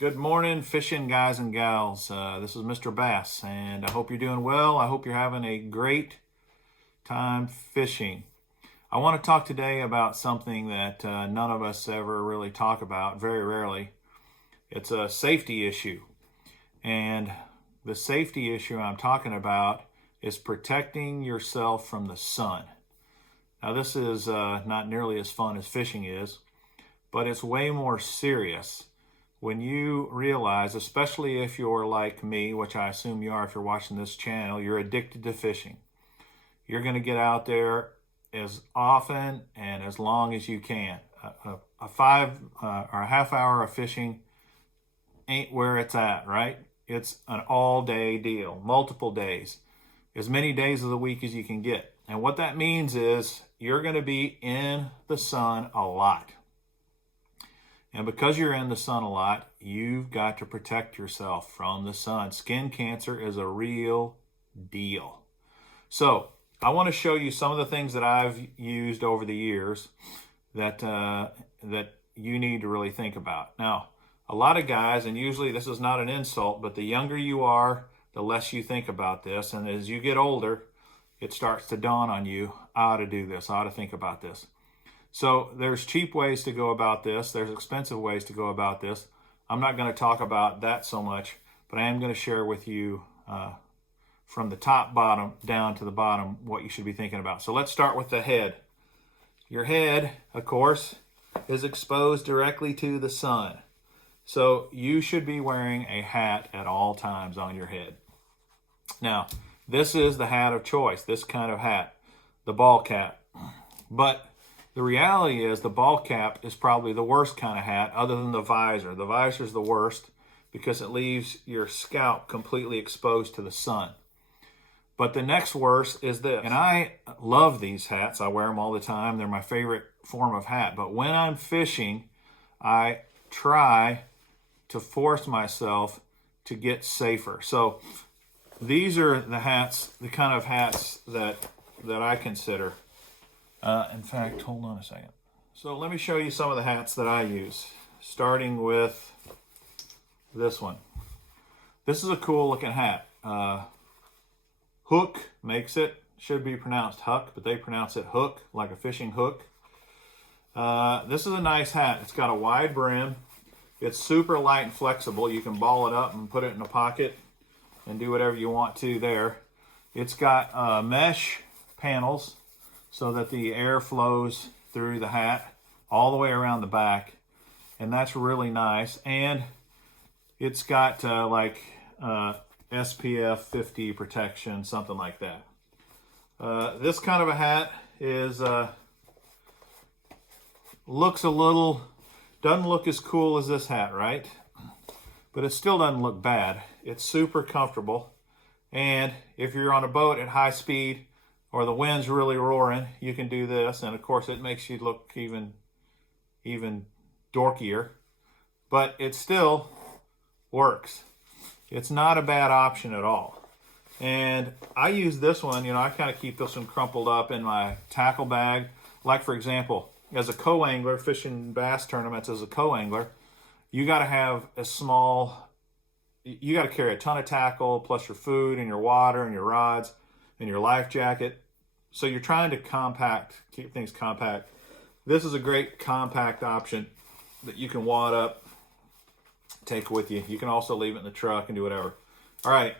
Good morning, fishing guys and gals. This is Mr. Bass, and I hope you're doing well. I hope you're having a great time fishing. I want to talk today about something that none of us ever really talk about, very rarely. It's a safety issue. And the safety issue I'm talking about is protecting yourself from the sun. Now, this is not nearly as fun as fishing is, but it's way more serious when you realize, especially if you're like me, which I assume you are if you're watching this channel, you're addicted to fishing. You're going to get out there as often and as long as you can. A half hour of fishing ain't where it's at, right? It's an all-day deal, multiple days, as many days of the week as you can get. And what that means is you're going to be in the sun a lot. And because you're in the sun a lot, you've got to protect yourself from the sun. Skin cancer is a real deal. So I want to show you some of the things that I've used over the years that you need to really think about. Now, a lot of guys, and usually this is not an insult, but the younger you are, the less you think about this. And as you get older, it starts to dawn on you, I ought to do this, I ought to think about this. So there's cheap ways to go about this. There's expensive ways to go about this. I'm not going to talk about that so much, but I am going to share with you from the bottom down to the bottom what you should be thinking about. So let's start with the head. Your head, of course, is exposed directly to the sun. So you should be wearing a hat at all times on your head. Now, this is the hat of choice, this kind of hat, the ball cap. But the reality is the ball cap is probably the worst kind of hat other than the visor. The visor is the worst because it leaves your scalp completely exposed to the sun. But the next worst is this. And I love these hats. I wear them all the time. They're my favorite form of hat. But when I'm fishing, I try to force myself to get safer. So these are the hats, the kind of hats that I consider. In fact, hold on a second. So let me show you some of the hats that I use, starting with this one. This is a cool looking hat. Hook makes it. Should be pronounced huck, but they pronounce it hook, like a fishing hook. This is a nice hat. It's got a wide brim. It's super light and flexible. You can ball it up and put it in a pocket and do whatever you want to there. It's got mesh panels so that the air flows through the hat all the way around the back, and that's really nice. And it's got SPF 50 protection, something like that. This kind of a hat is doesn't look as cool as this hat, right? But it still doesn't look bad. It's super comfortable, and if you're on a boat at high speed or the wind's really roaring, you can do this. And of course, it makes you look even dorkier, but it still works. It's not a bad option at all. And I use this one, I kind of keep this one crumpled up in my tackle bag. Like, for example, as a co-angler, fishing bass tournaments as a co-angler, you got to have you got to carry a ton of tackle, plus your food and your water and your rods and your life jacket. So you're trying to keep things compact. This is a great compact option that you can wad up, take with you. You can also leave it in the truck and do whatever. All right,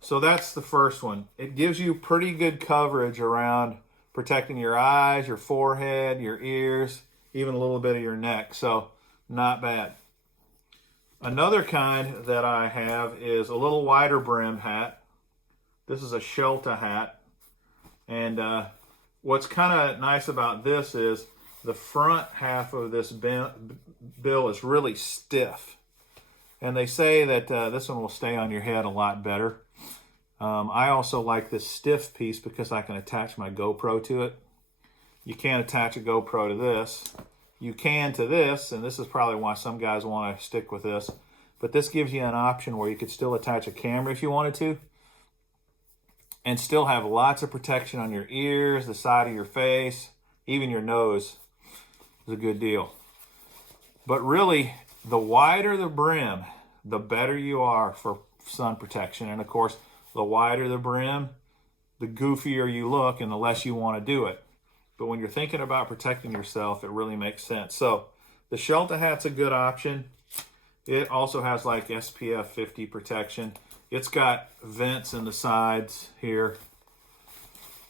so that's the first one. It gives you pretty good coverage around protecting your eyes, your forehead, your ears, even a little bit of your neck. So not bad. Another kind that I have is a little wider brimmed hat. This is a Shelta hat. And what's kind of nice about this is the front half of this bill is really stiff. And they say that this one will stay on your head a lot better. I also like this stiff piece because I can attach my GoPro to it. You can't attach a GoPro to this. You can to this, and this is probably why some guys want to stick with this. But this gives you an option where you could still attach a camera if you wanted to, and still have lots of protection on your ears, the side of your face, even your nose is a good deal. But really, the wider the brim, the better you are for sun protection. And of course, the wider the brim, the goofier you look and the less you want to do it. But when you're thinking about protecting yourself, it really makes sense. So the shelter hat's a good option. It also has like SPF 50 protection. It's got vents in the sides here.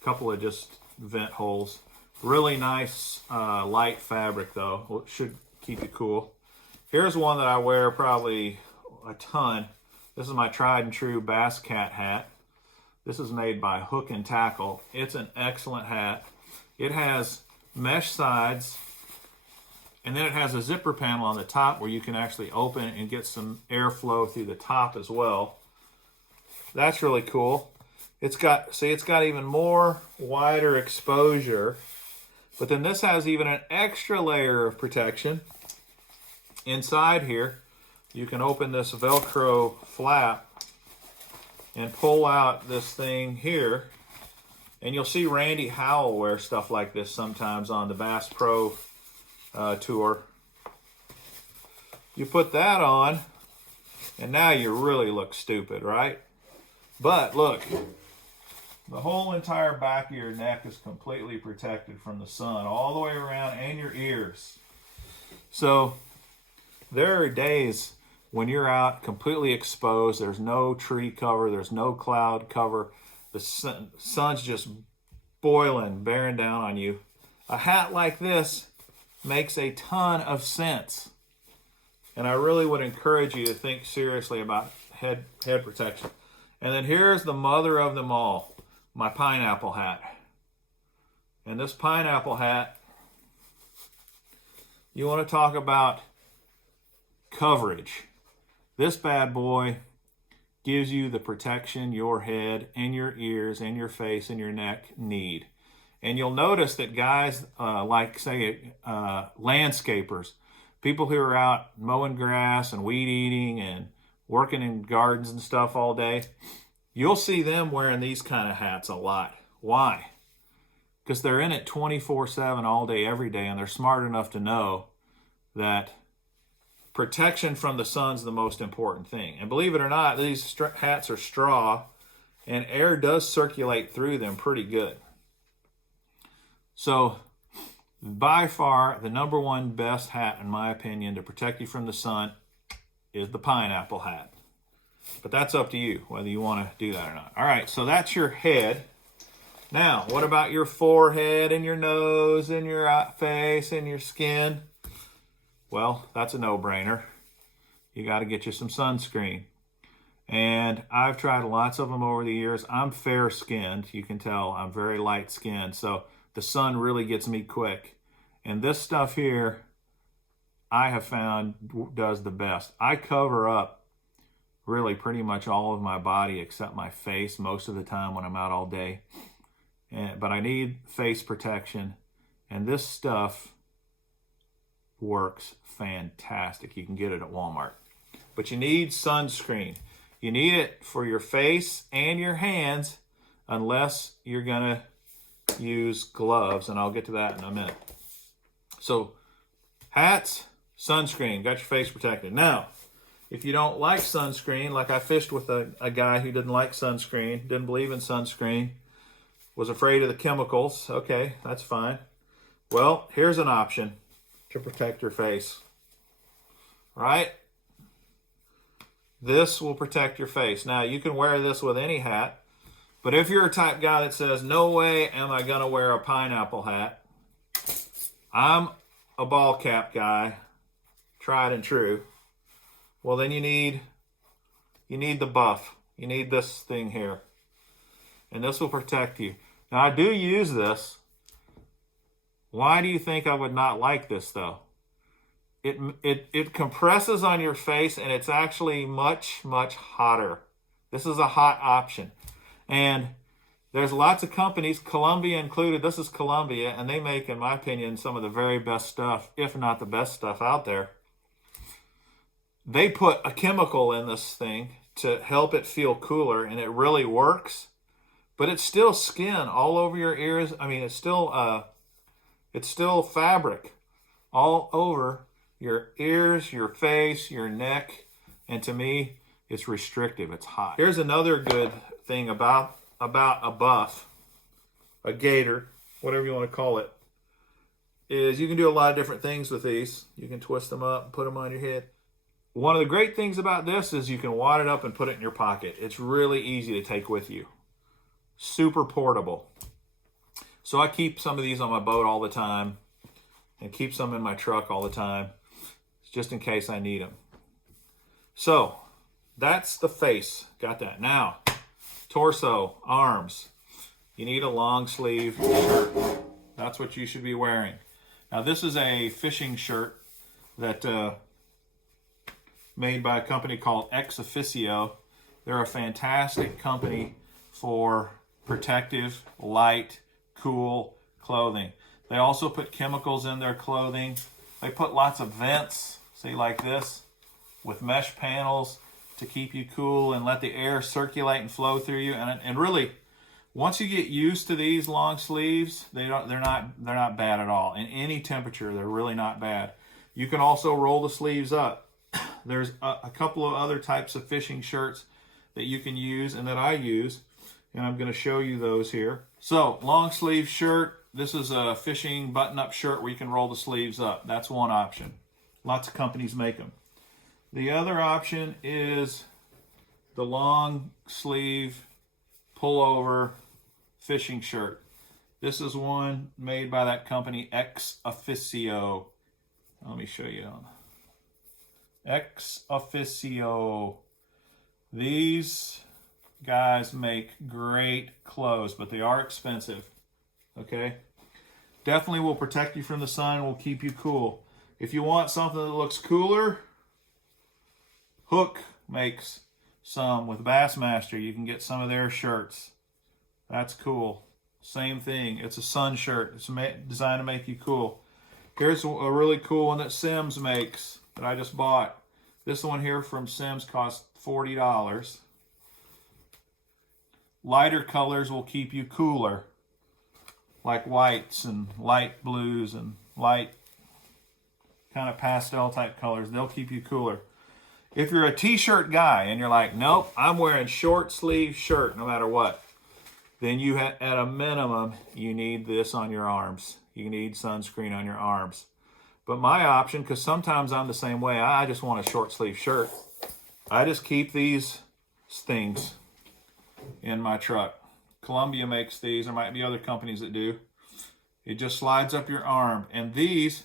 A couple of just vent holes. Really nice light fabric though. It should keep you cool. Here's one that I wear probably a ton. This is my tried and true Bass Cat hat. This is made by Hook and Tackle. It's an excellent hat. It has mesh sides, and then it has a zipper panel on the top where you can actually open it and get some airflow through the top as well. That's really cool. It's got even more wider exposure, but then this has even an extra layer of protection. Inside here, you can open this Velcro flap and pull out this thing here. And you'll see Randy Howell wear stuff like this sometimes on the Bass Pro tour. You put that on, and now you really look stupid, right? But look, the whole entire back of your neck is completely protected from the sun, all the way around, and your ears. So there are days when you're out completely exposed, there's no tree cover, there's no cloud cover, the sun's just boiling, bearing down on you. A hat like this makes a ton of sense. And I really would encourage you to think seriously about head protection. And then here's the mother of them all, my pineapple hat. And this pineapple hat, you want to talk about coverage. This bad boy gives you the protection your head and your ears and your face and your neck need. And you'll notice that guys like, say, landscapers, people who are out mowing grass and weed eating and working in gardens and stuff all day, you'll see them wearing these kind of hats a lot. Why? Because they're in it 24/7 all day, every day, and they're smart enough to know that protection from the sun's the most important thing. And believe it or not, these hats are straw, and air does circulate through them pretty good. So by far, the number one best hat, in my opinion, to protect you from the sun is the pineapple hat. But that's up to you, whether you want to do that or not. All right, so that's your head. Now, what about your forehead and your nose and your face and your skin? Well, that's a no-brainer. You got to get you some sunscreen. And I've tried lots of them over the years. I'm fair-skinned. You can tell I'm very light-skinned. So the sun really gets me quick. And this stuff here, I have found does the best. I cover up really pretty much all of my body except my face most of the time when I'm out all day. But I need face protection. And this stuff works fantastic. You can get it at Walmart. But you need sunscreen. You need it for your face and your hands unless you're going to use gloves, and I'll get to that in a minute. So hats, sunscreen, got your face protected. Now, if you don't like sunscreen, like I fished with a guy who didn't like sunscreen, didn't believe in sunscreen, was afraid of the chemicals. Okay, that's fine. Well, here's an option to protect your face. Right? This will protect your face. Now, you can wear this with any hat, but if you're a type guy that says, no way am I going to wear a pineapple hat, I'm a ball cap guy, tried and true, well, then you need the buff. You need this thing here. And this will protect you. Now, I do use this. Why do you think I would not like this, though? It compresses on your face, and it's actually much, much hotter. This is a hot option. And there's lots of companies, Columbia included. This is Columbia, and they make, in my opinion, some of the very best stuff, if not the best stuff out there. They put a chemical in this thing to help it feel cooler, and it really works. But it's still skin all over your ears. I mean, it's still fabric all over your ears, your face, your neck, and to me, it's restrictive. It's hot. Here's another good thing about a buff, a gator, whatever you want to call it, is you can do a lot of different things with these. You can twist them up and put them on your head. One of the great things about this is you can wad it up and put it in your pocket. It's really easy to take with you. Super portable. So I keep some of these on my boat all the time and keep some in my truck all the time just in case I need them. So that's the face. Got that. Now, torso, arms. You need a long sleeve shirt. That's what you should be wearing. Now this is a fishing shirt that made by a company called Ex Officio. They're a fantastic company for protective, light, cool clothing. They also put chemicals in their clothing. They put lots of vents, see, like this, with mesh panels to keep you cool and let the air circulate and flow through you. And really, once you get used to these long sleeves, they're not bad at all. In any temperature, they're really not bad. You can also roll the sleeves up. There's a couple of other types of fishing shirts that you can use and that I use, and I'm going to show you those here. So, long sleeve shirt. This is a fishing button-up shirt where you can roll the sleeves up. That's one option. Lots of companies make them. The other option is the long sleeve pullover fishing shirt. This is one made by that company Ex Officio. Let me show you. Ex Officio. These guys make great clothes, but they are expensive. Okay? Definitely will protect you from the sun, will keep you cool. If you want something that looks cooler, Hook makes some with Bassmaster. You can get some of their shirts. That's cool. Same thing. It's a sun shirt. It's designed to make you cool. Here's a really cool one that Simms makes that I just bought. This one here from Simms costs $40. Lighter colors will keep you cooler, like whites and light blues and light kind of pastel type colors. They'll keep you cooler. If you're a t-shirt guy and you're like, nope, I'm wearing short sleeve shirt no matter what, then you at a minimum, you need this on your arms. You need sunscreen on your arms. But my option, because sometimes I'm the same way, I just want a short sleeve shirt. I just keep these things in my truck. Columbia makes these. There might be other companies that do. It just slides up your arm. And these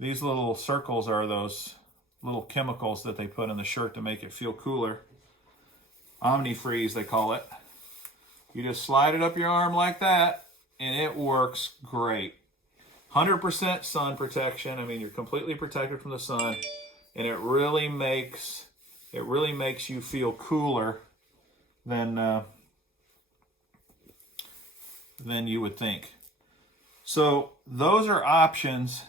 little circles are those little chemicals that they put in the shirt to make it feel cooler. Omni-freeze, they call it. You just slide it up your arm like that, and it works great. 100% sun protection. I mean, you're completely protected from the sun, and it really makes you feel cooler than you would think. So those are options.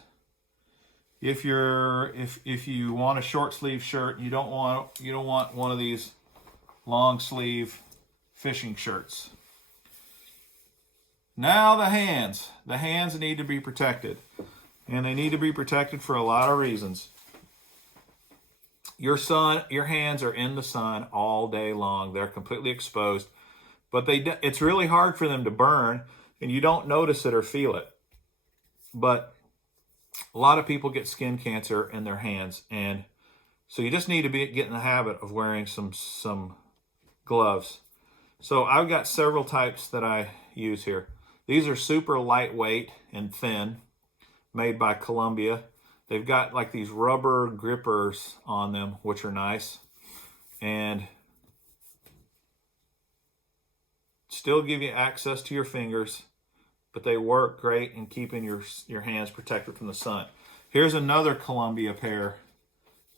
If you want a short sleeve shirt, you don't want one of these long sleeve fishing shirts. Now the hands. The hands need to be protected. And they need to be protected for a lot of reasons. Your hands are in the sun all day long. They're completely exposed. But it's really hard for them to burn, and you don't notice it or feel it. But a lot of people get skin cancer in their hands, and so you just need to get in the habit of wearing some gloves. So I've got several types that I use here. These are super lightweight and thin, made by Columbia. They've got like these rubber grippers on them, which are nice, and still give you access to your fingers, but they work great in keeping your hands protected from the sun. Here's another Columbia pair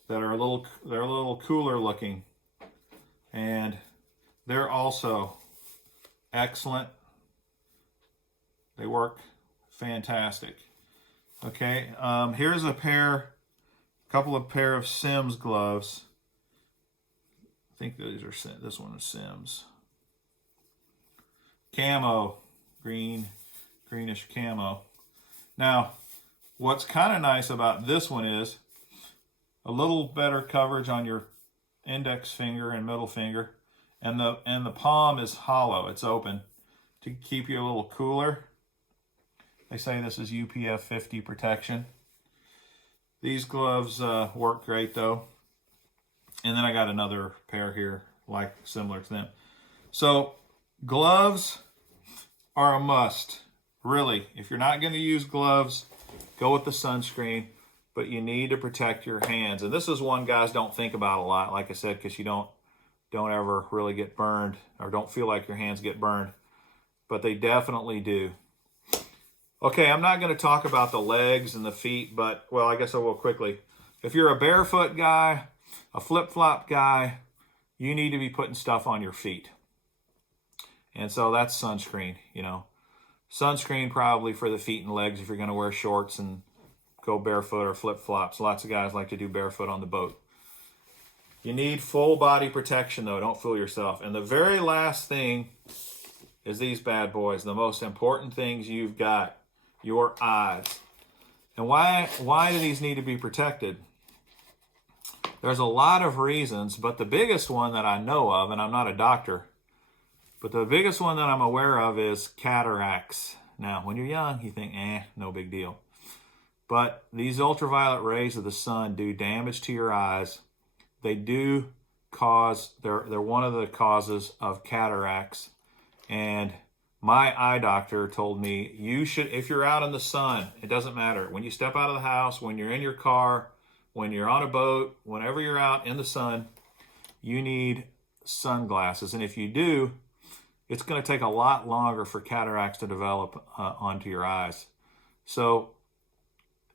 that are a little cooler looking, and they're also excellent. They work fantastic. Okay, here's a couple of pair of Simms gloves. I think this one is Simms. Camo, greenish camo. Now, What's kind of nice about this one is a little better coverage on your index finger and middle finger, and the palm is hollow. It's open to keep you a little cooler. They say this is UPF 50 protection. These gloves work great though. And then I got another pair here, like similar to them. So gloves are a must. Really, if you're not going to use gloves, go with the sunscreen, but you need to protect your hands. And this is one guys don't think about a lot, like I said, because you don't ever really get burned or don't feel like your hands get burned, but they definitely do. Okay, I'm not going to talk about the legs and the feet, but, well, I guess I will quickly. If you're a barefoot guy, a flip-flop guy, you need to be putting stuff on your feet. And so that's sunscreen, you know. Sunscreen probably for the feet and legs if you're going to wear shorts and go barefoot or flip-flops. Lots of guys like to do barefoot on the boat. You need full body protection, though. Don't fool yourself. And the very last thing is these bad boys, the most important things you've got. Your eyes. And why do these need to be protected? There's a lot of reasons, but the biggest one that I know of, and I'm not a doctor, but the biggest one that I'm aware of is cataracts. Now, when you're young, you think, no big deal. But these ultraviolet rays of the sun do damage to your eyes. They do cause, they're one of the causes of cataracts. And my eye doctor told me you should, if you're out in the sun, it doesn't matter. When you step out of the house, when you're in your car, when you're on a boat, whenever you're out in the sun, you need sunglasses. And if you do, it's going to take a lot longer for cataracts to develop onto your eyes. So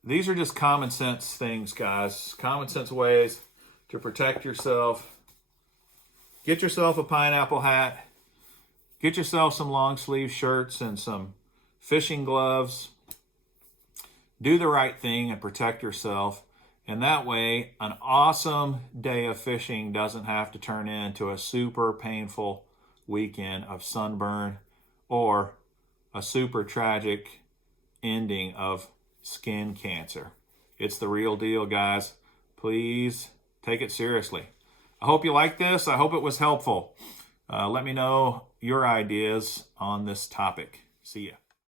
these are just common sense things, guys. Common sense ways to protect yourself. Get yourself a pineapple hat. Get yourself some long sleeve shirts and some fishing gloves. Do the right thing and protect yourself. And that way, an awesome day of fishing doesn't have to turn into a super painful weekend of sunburn or a super tragic ending of skin cancer. It's the real deal, guys. Please take it seriously. I hope you like this. I hope it was helpful. Let me know your ideas on this topic. See ya.